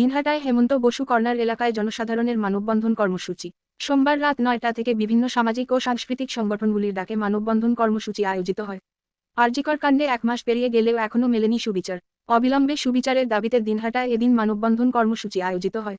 দিনহাটায় হেমন্ত Basu corner এলাকায় জনসাধারণের মানববন্ধন কর্মসূচি। সোমবার রাত ৯টা থেকে বিভিন্ন সামাজিক ও সাংস্কৃতিক সংগঠনগুলির ডাকে মানববন্ধন কর্মসূচি আয়োজিত হয়। আরজিকর কাণ্ডে ১ মাস পেরিয়ে গেলেও এখনও মেলেনি সুবিচার। অবিলম্বে সুবিচারের দাবিতে দিনহাটায় এদিন মানববন্ধন কর্মসূচি আয়োজিত হয়।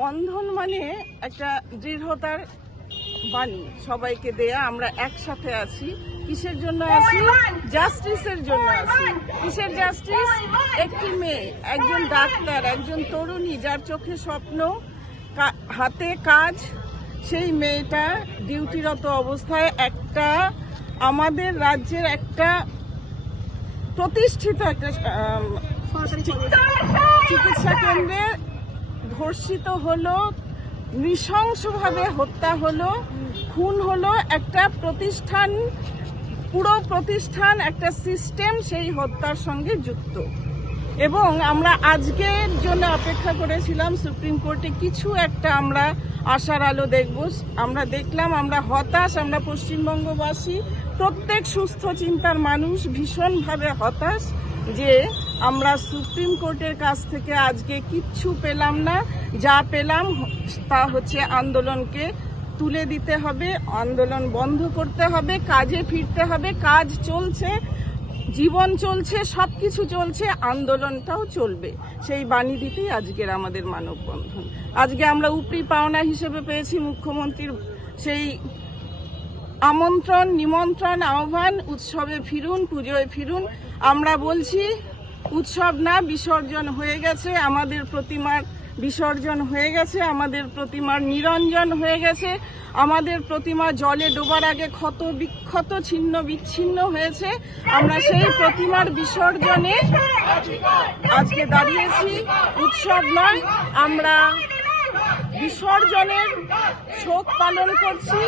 বন্ধন মানে একটা দৃঢ়তার বাণী, সবাইকে দেয়া। আমরা একসাথে আছি। কিসের জন্য আছি? জাস্টিসের জন্য আছি। কিসের জাস্টিস? একটি মেয়ে, একজন ডাক্তার, একজন তরুণী যার চোখে স্বপ্ন, হাতে কাজ, সেই মেয়েটা ডিউটিরত অবস্থায় একটা আমাদের রাজ্যের একটা প্রতিষ্ঠিত একটা চিকিৎসা কেন্দ্রে ধর্ষিত হলো, নৃশংসভাবে হত্যা হলো, খুন হলো। একটা প্রতিষ্ঠান, পুরো প্রতিষ্ঠান, একটা সিস্টেম সেই হত্যার সঙ্গে যুক্ত। এবং আমরা আজকের জন্য অপেক্ষা করেছিলাম সুপ্রিম কোর্টে কিছু একটা আমরা আশার আলো দেখব। আমরা দেখলাম, আমরা হতাশ। আমরা পশ্চিমবঙ্গবাসী, প্রত্যেক সুস্থ চিন্তার মানুষ ভীষণভাবে হতাশ যে আমরা সুপ্রিম কোর্টের কাছ থেকে আজকে কিচ্ছু পেলাম না। যা পেলাম তা হচ্ছে আন্দোলনকে তুলে দিতে হবে, আন্দোলন বন্ধ করতে হবে, কাজে ফিরতে হবে। কাজ চলছে, জীবন চলছে, সবকিছু চলছে, আন্দোলনটাও চলবে। সেই বাণী দিতেই আজকের আমাদের মানববন্ধন। আজকে আমরা উপরি পাওনা হিসেবে পেয়েছি মুখ্যমন্ত্রীর সেই আমন্ত্রণ, নিমন্ত্রণ, আহ্বান, উৎসবে ফিরুন, পুজোয় ফিরুন। আমরা বলছি উৎসব না, বিসর্জন হয়ে গেছে। আমাদের প্রতিমার বিসর্জন হয়ে গেছে, আমাদের প্রতিমার নিরঞ্জন হয়ে গেছে। আমাদের প্রতিমা জলে ডোবার আগে ক্ষত বিক্ষত, ছিন্ন বিচ্ছিন্ন হয়েছে। আমরা সেই প্রতিমার বিসর্জনে আজকে দাঁড়িয়েছি। উৎসব নয়, আমরা বিসর্জনের শোক পালন করছি।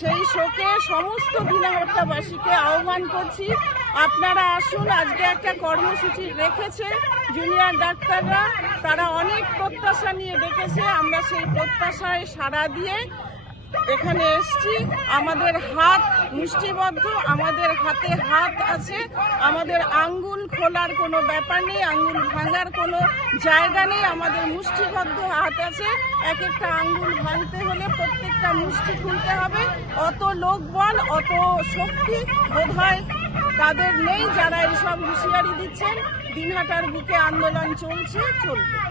সেই শোকে সমস্ত দিনহাটাবাসীকে আহ্বান করছি, আপনারা আসুন। আজকে একটা কর্মসূচি রেখেছে জুনিয়র ডাক্তাররা, তারা অনেক প্রত্যাশা নিয়ে ডেকেছে। আমরা সেই প্রত্যাশায় সাড়া দিয়ে এখানে এসছি। আমাদের হাত মুষ্টিবদ্ধ, আমাদের হাতে হাত আছে, আমাদের আঙ্গুল খোলার কোনো ব্যাপার নেই, আঙ্গুল ভাঙার কোনো জায়গা নেই। আমাদের মুষ্টিবদ্ধ হাত আছে। এক একটা আঙ্গুল ভাঙতে হলে প্রত্যেকটা মুষ্টি খুলতে হবে। অত লোকবল, অত শক্তি বোধহয় তাদের নেই যারা এইসব হুঁশিয়ারি দিচ্ছেন। দিনহাটার বুকে আন্দোলন চলছে, চলবে।